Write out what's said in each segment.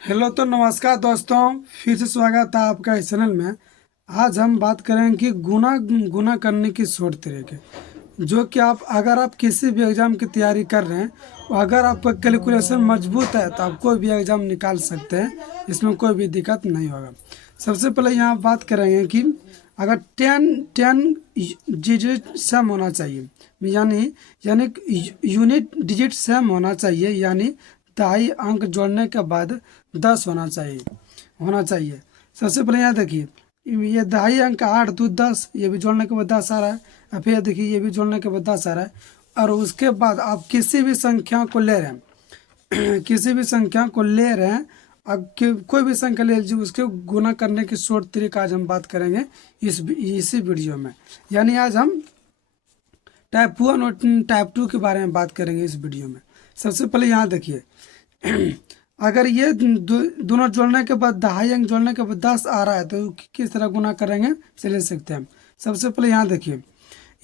Hello तो नमस्कार दोस्तों, फिर से स्वागत है आपका इस चैनल में। आज हम बात करेंगे कि गुना गुना करने की शॉर्ट तरीके, जो कि अगर आप किसी भी एग्ज़ाम की तैयारी कर रहे हैं और अगर आपका कैलकुलेशन मजबूत है तो आप कोई भी एग्ज़ाम निकाल सकते हैं। इसमें कोई भी दिक्कत नहीं होगा। सबसे पहले यहाँ बात करेंगे कि अगर टेन टेन डिजिट सम होना चाहिए, यानी यानी यूनिट डिजिट सम होना चाहिए, यानी दहाई अंक जोड़ने के बाद 10 होना चाहिए। सबसे पहले यहाँ देखिए, ये दहाई अंक 8 2 10, ये भी जोड़ने के बाद 10 आ रहा है। और फिर देखिए ये भी जोड़ने के बाद 10 आ रहा है। और उसके बाद आप किसी भी संख्या को ले रहे हैं किसी भी संख्या को ले रहे हैं, अब कोई भी संख्या ले लीजिए, उसके गुना करने की शॉर्ट तरीका आज हम बात करेंगे इसी वीडियो में। यानी आज हम टाइप 1 और टाइप 2 के बारे में बात करेंगे इस वीडियो में। सबसे पहले यहाँ देखिए, अगर ये दोनों जोड़ने के बाद दहाई अंक जोड़ने के बाद 10 आ रहा है तो किस तरह गुना करेंगे चलिए सीखते हैं। सबसे पहले यहाँ देखिए,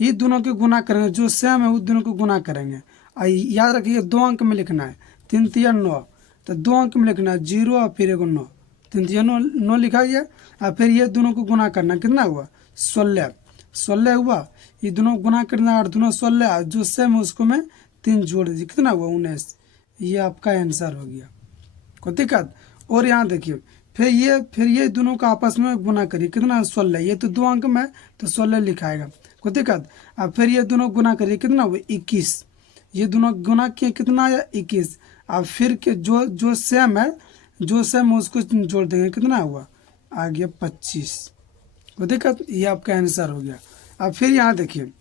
ये दोनों के गुना करेंगे, जो सेम है उस दोनों को गुना करेंगे। और याद रखिए 2 अंक में लिखना है, 3 3 9, तो 2 अंक में लिखना है 0 और फिर 9, 3 3 9 9 लिखा गया। और फिर ये दोनों को गुना करना, कितना हुआ 16 16 हुआ। ये दोनों गुना करना, 8 दोनों 16, जो सेम है उसको मैं 3 जोड़ दीजिए, कितना हुआ 19। ये आपका आंसर हो गया, कोई दिक्कत। और यहाँ देखिए, फिर ये दोनों का आपस में गुना करिए, कितना 16, ये तो 2 अंक में तो 16 लिखाएगा, कोई दिक्कत। अब फिर ये दोनों गुना करिए, कितना हुआ 21, ये दोनों गुना किए, कितना आया 21। अब फिर के जो सेम है उसको जोड़ देंगे, कितना हुआ आ गया 25, कोई दिक्कत। ये आपका आंसर हो गया। अब फिर यहाँ देखिए,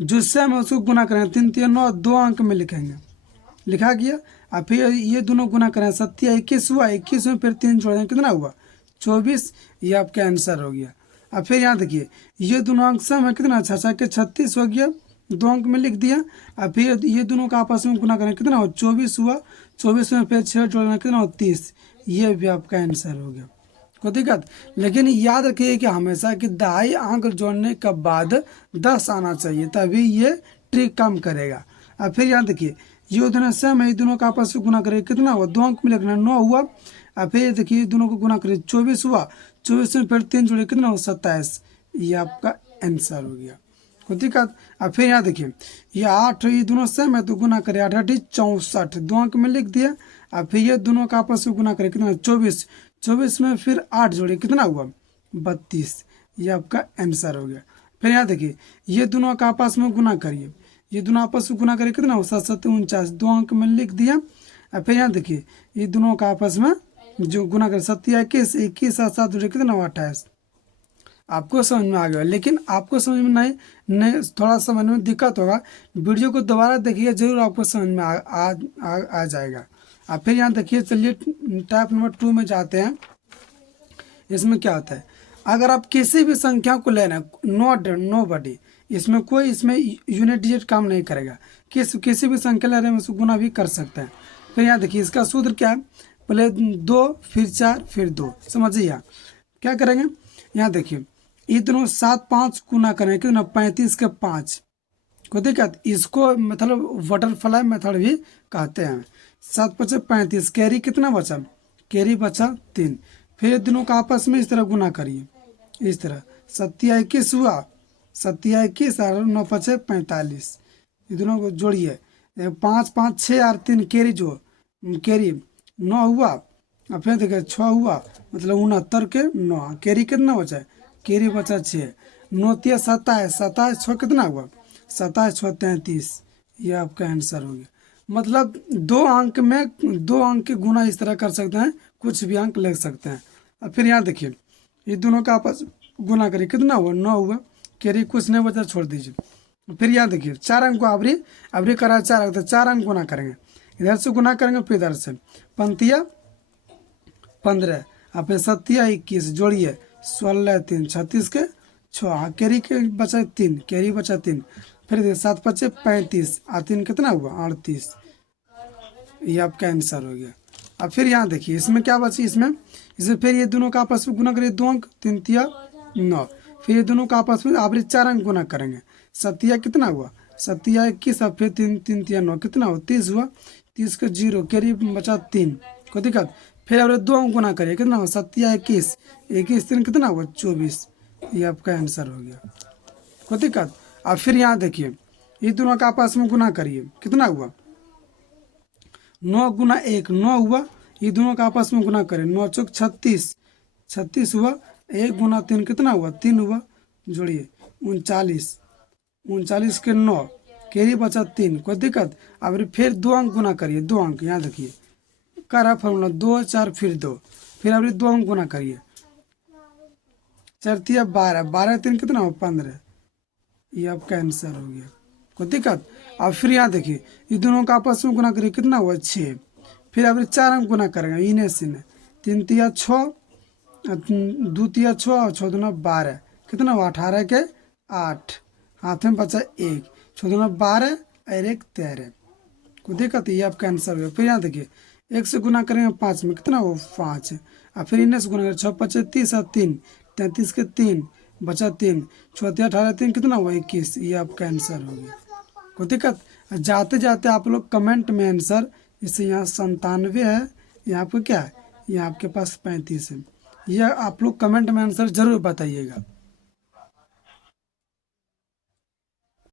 जो सेम है उसको गुना करेंगे, 3 3 9, 2 अंक में लिखेंगे, लिखा गया। और फिर ये दोनों गुना करें, 7 21 हुआ, 21 में फिर 3 जोड़ेंगे, कितना हुआ 24। ये आपका आंसर हो गया। अब फिर यहाँ देखिए, ये दोनों अंक सम है, कितना 6 के 36 हो गया, 2 अंक में लिख दिया। और फिर ये दोनों का आपस में गुना करें, कितना हुआ 24 हुआ, 24 में फिर 6 जोड़ेंगे, कितना हुआ 30। ये भी आपका आंसर हो गया, कोई दिक्कत। लेकिन याद रखिए कि हमेशा कि दहाई अंक जोड़ने के बाद 10 आना चाहिए, तभी ये ट्रिक काम करेगा। अब फिर यहाँ देखिए, ये दोनों सेम है, ये दोनों का आपस में गुना करें, कितना हुआ 2 अंक में लिखना 9 हुआ। और फिर देखिए ये दोनों को गुना करें, 24 हुआ, 24 में फिर 3 जोड़े, कितना हुआ 27। ये आपका आंसर हो गया, कोई दिक्कत। अब फिर यहाँ देखिए, ये 8, ये दोनों सेम है तो गुना करें, 8 8 64, 2 अंक में लिख दिया। और फिर ये दोनों का आपस में गुना करें, कितना 24, 24 में फिर 8 जोड़े, कितना हुआ 32। ये आपका आंसर हो गया। फिर यहाँ देखिए, ये दोनों का आपस में गुना करिए, ये दोनों आपस में गुना करिए, कितना हो 7 7 49, 2 अंक में लिख दिया। और फिर यहाँ देखिए, ये दोनों का आपस में जो गुना कर 7 21, 21 7 7 जोड़े, कितना हुआ 28। आपको समझ में आ गया। लेकिन आपको समझ में नहीं थोड़ा समझ में दिक्कत होगा, वीडियो को दोबारा देखिए, जरूर आपको समझ में आ जाएगा। अब फिर यहाँ देखिए, चलिए टाइप नंबर 2 में जाते हैं। इसमें क्या होता है, अगर आप किसी भी संख्या को लेना, नो बडी, इसमें यूनिट डिजिट काम नहीं करेगा। किसी भी संख्या ले रहे हैं उसको गुना भी कर सकते हैं। फिर यहाँ देखिए, इसका सूत्र क्या है, पहले 2 फिर 4 फिर 2, समझिए। यहाँ क्या करेंगे, यहाँ देखिए ये दोनों 7 5 गुना करेंगे, कितना 35 के 5, कोई दिक्कत। इसको मतलब बटरफ्लाई मेथड भी कहते हैं। 7 5 35, कैरी कितना बचा, कैरी बचा 3। फिर दोनों का आपस में इस तरह गुना करिए, इस तरह 7 21 हुआ, 7 21 और 9 5 45, ये दोनों को जोड़िए, 5 5 6 और 3 कैरी, जो कैरी 9 हुआ। और फिर देखिए 6 हुआ, मतलब 69 के 9, कैरी कितना बचा है, कैरी बचा 6, 9 3 27, 27 6 कितना हुआ 27 6 33। ये आपका आंसर हो गया। मतलब 2 अंक के गुना इस तरह कर सकते हैं, कुछ भी अंक ले सकते हैं। और फिर यहाँ देखिए, ये दोनों का आपस गुना करिए, कितना हुआ 9 हुआ, कैरी कुछ नहीं बचा, छोड़ दीजिए। फिर यहाँ देखिए 4 अंक को अबरी करा 4 अंक, तो 4 अंक गुना करेंगे, इधर से गुना करेंगे फिर इधर से, 15 15, और फिर 7 21 जोड़िए, 16 3 36 के 6, कैरी के बचा 3, कैरी बचा 3। फिर 7 5 35 और 3 कितना हुआ 38। ये आपका आंसर हो गया। अब फिर यहाँ देखिए, इसमें क्या बची, इसमें फिर ये दोनों का आपस में गुना करिए, 2 अंक 3 3 9, फिर ये दोनों का आपस में आखिरी 4 अंक गुना करेंगे, 7 कितना हुआ 7 21, और फिर 3 3 3 9, कितना हुआ 30 हुआ, 30 का 0, कैरी बचा 3, कोई दिक्कत। फिर अब 2 अंक गुना करिए, कितना हुआ 7 या 21, 21 3 कितना हुआ 24, ये आपका आंसर हो गया। कोई दिक्कत। अब फिर यहाँ देखिए, ये दोनों का आपस में गुना करिए, कितना हुआ 9 गुना 1 9 हुआ, ये दोनों का आपस में गुना करें, 9 चौक 36, 36 हुआ, 1 गुना 3 कितना हुआ 3 हुआ, जोड़िए 39, 39 के 9, केरी बचा 3, कोई दिक्कत। अब फिर 2 अंक गुना करिए, 2 अंक यहाँ देखिए करा फॉर्मूला 2 4 फिर 2, फिर अब 2 अंक गुना करिए, 4 तिया 12, 12 3 कितना हुआ 15, ये आपका आंसर हो गया। कोई दिक्कत। अब फिर यहाँ देखिए, ये दोनों का आपस में गुना करिए, कितना हुआ 6, फिर अब 4 अंक गुना करेंगे इन्हें से, 3 तिया 6, 2 तिया 6 और 6 दूना 12, कितना हुआ 18 के 8, हाथ में बचा 1, 6 दूना 12 और 1 13, कोई दिक्कत। ये आपका आंसर हुआ। फिर यहाँ देखिए 1 से गुना करेंगे 5 में, कितना हुआ 5, और फिर इन्हें से गुना करेंगे 6 5 30 और 3 33 के 3 बचा 3, 6 18 3 कितना हुआ 21, ये आपका आंसर हो गया। कोई दिक्कत। जाते जाते आप लोग कमेंट में आंसर, इससे यहाँ 97 है, यहाँ आपको क्या है, यहाँ आपके पास 35 है, यह आप लोग कमेंट में आंसर जरूर बताइएगा।